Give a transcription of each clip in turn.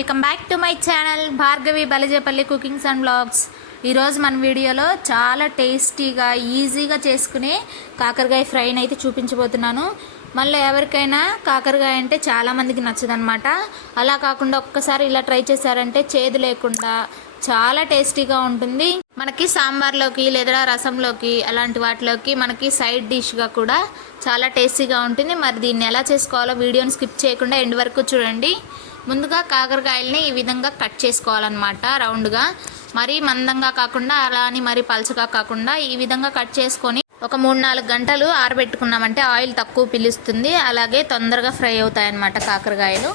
Welcome back to my channel Bhargavi Balajapalli cookings and blogs. ఈరోజు మన వీడియోలో చాలా టేస్టీగా ఈజీగా చేసుకునే కాకరకాయ ఫ్రైని అయితే చూపించబోతున్నాను. మళ్ళీ ఎవరికైనా కాకరకాయ అంటే చాలామందికి నచ్చదనమాట అలా కాకుండా ఒక్కసారి ఇలా ట్రై చేశారంటే చేదు లేకుండా చాలా టేస్టీగా ఉంటుంది. మనకి సాంబార్లోకి లేదా రసంలోకి అలాంటి వాటిలోకి మనకి సైడ్ డిష్గా కూడా చాలా టేస్టీగా ఉంటుంది. మరి దీన్ని ఎలా చేసుకోవాలో వీడియోని స్కిప్ చేయకుండా ఎండ్ వరకు చూడండి. ముందుగా కాకరకాయలని ఈ విధంగా కట్ చేసుకోవాలన్నమాట రౌండ్గా. మరీ మందంగా కాకుండా అలా అని మరీ పలుచగా కాకుండా ఈ విధంగా కట్ చేసుకొని ఒక మూడు నాలుగు గంటలు ఆరబెట్టుకున్నామంటే ఆయిల్ తక్కువ పిలుస్తుంది. అలాగే తొందరగా ఫ్రై అవుతాయన్నమాట కాకరకాయలు.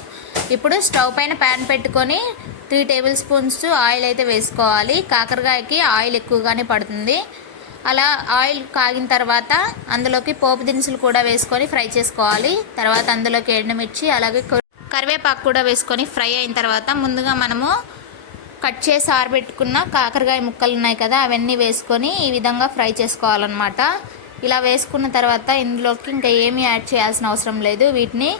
ఇప్పుడు స్టవ్ పైన ప్యాన్ పెట్టుకొని త్రీ టేబుల్ స్పూన్స్ ఆయిల్ అయితే వేసుకోవాలి. కాకరకాయకి ఆయిల్ ఎక్కువగానే పడుతుంది. అలా ఆయిల్ కాగిన తర్వాత అందులోకి పోపు దినుసులు కూడా వేసుకొని ఫ్రై చేసుకోవాలి. తర్వాత అందులోకి ఎండుమిర్చి అలాగే కరివేపాకు కూడా వేసుకొని ఫ్రై అయిన తర్వాత ముందుగా మనము కట్ చేసి ఆరబెట్టుకున్న కాకరకాయ ముక్కలు ఉన్నాయి కదా అవన్నీ వేసుకొని ఈ విధంగా ఫ్రై చేసుకోవాలన్నమాట. ఇలా వేసుకున్న తర్వాత ఇందులోకి ఇంకా ఏమీ యాడ్ చేయాల్సిన అవసరం లేదు. వీటిని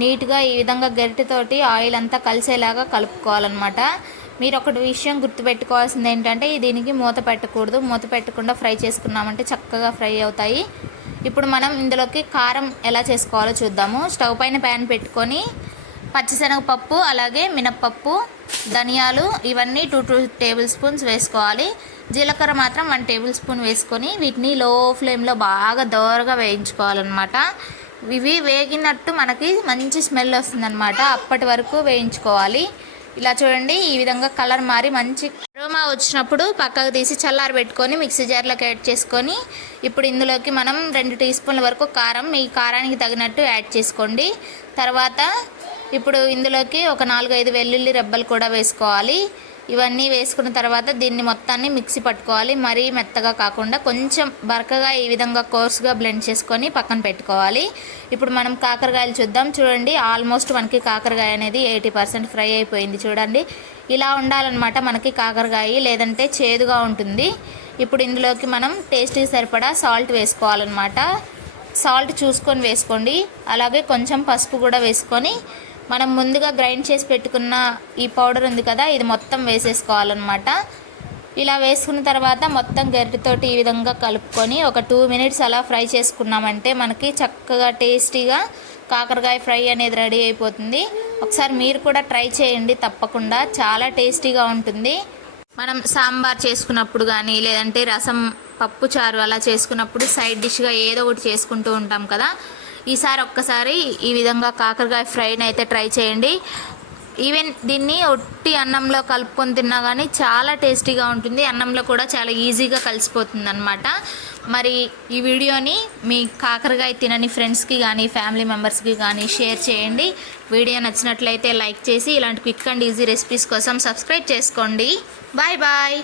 నీట్గా ఈ విధంగా గరిటెతోటి ఆయిల్ అంతా కలిసేలాగా కలుపుకోవాలన్నమాట. మీరు ఒకటి విషయం గుర్తుపెట్టుకోవాల్సింది ఏంటంటే దీనికి మూత పెట్టకూడదు. మూత పెట్టకుండా ఫ్రై చేసుకున్నామంటే చక్కగా ఫ్రై అవుతాయి. ఇప్పుడు మనం ఇందులోకి కారం ఎలా చేసుకోవాలో చూద్దాము. స్టవ్ పైన ప్యాన్ పెట్టుకొని పచ్చిశనగపప్పు అలాగే మినప్పప్పు ధనియాలు ఇవన్నీ టూ టూ టేబుల్ స్పూన్స్ వేసుకోవాలి. జీలకర్ర మాత్రం వన్ టేబుల్ స్పూన్ వేసుకొని వీటిని లో ఫ్లేమ్లో బాగా దోరగా వేయించుకోవాలన్నమాట. ఇవి వేగినట్టు మనకి మంచి స్మెల్ వస్తుందన్నమాట. అప్పటి వరకు వేయించుకోవాలి. ఇలా చూడండి ఈ విధంగా కలర్ మారి మంచి అరోమా వచ్చినప్పుడు పక్కకు తీసి చల్లారి పెట్టుకొని మిక్సీ జార్లోకి యాడ్ చేసుకొని ఇప్పుడు ఇందులోకి మనం రెండు టీ స్పూన్ల వరకు కారం మీ కారానికి తగినట్టు యాడ్ చేసుకోండి. తర్వాత ఇప్పుడు ఇందులోకి ఒక నాలుగు ఐదు వెల్లుల్లి రెబ్బలు కూడా వేసుకోవాలి. ఇవన్నీ వేసుకున్న తర్వాత దీన్ని మొత్తాన్ని మిక్సీ పట్టుకోవాలి. మరీ మెత్తగా కాకుండా కొంచెం బరకగా ఈ విధంగా కోర్స్గా బ్లెండ్ చేసుకొని పక్కన పెట్టుకోవాలి. ఇప్పుడు మనం కాకరకాయలు చూద్దాం. చూడండి ఆల్మోస్ట్ మనకి కాకరకాయ అనేది ఎయిటీ పర్సెంట్ ఫ్రై అయిపోయింది చూడండి. ఇలా ఉండాలన్నమాట మనకి కాకరకాయ లేదంటే చేదుగా ఉంటుంది. ఇప్పుడు ఇందులోకి మనం టేస్ట్కి సరిపడా సాల్ట్ వేసుకోవాలన్నమాట. సాల్ట్ చూసుకొని వేసుకోండి. అలాగే కొంచెం పసుపు కూడా వేసుకొని మనం ముందుగా గ్రైండ్ చేసి పెట్టుకున్న ఈ పౌడర్ ఉంది కదా ఇది మొత్తం వేసేసుకోవాలన్నమాట. ఇలా వేసుకున్న తర్వాత మొత్తం గరిటతోటి ఈ విధంగా కలుపుకొని ఒక టూ మినిట్స్ అలా ఫ్రై చేసుకున్నామంటే మనకి చక్కగా టేస్టీగా కాకరకాయ ఫ్రై అనేది రెడీ అయిపోతుంది. ఒకసారి మీరు కూడా ట్రై చేయండి తప్పకుండా చాలా టేస్టీగా ఉంటుంది. మనం సాంబార్ చేసుకున్నప్పుడు కానీ లేదంటే రసం పప్పు చారు అలా చేసుకున్నప్పుడు సైడ్ డిష్గా ఏదో ఒకటి చేసుకుంటూ ఉంటాం కదా ఈసారి ఒక్కసారి ఈ విధంగా కాకరకాయ ఫ్రైని అయితే ట్రై చేయండి. ఈవెన్ దీన్ని ఒట్టి అన్నంలో కలుపుకొని తిన్నా కానీ చాలా టేస్టీగా ఉంటుంది. అన్నంలో కూడా చాలా ఈజీగా కలిసిపోతుంది అనమాట మరి ఈ వీడియోని మీ కాకరకాయ తినని ఫ్రెండ్స్కి కానీ ఫ్యామిలీ మెంబర్స్కి కానీ షేర్ చేయండి. వీడియో నచ్చినట్లయితే లైక్ చేసి ఇలాంటి క్విక్ అండ్ ఈజీ రెసిపీస్ కోసం సబ్స్క్రైబ్ చేసుకోండి. Bye bye.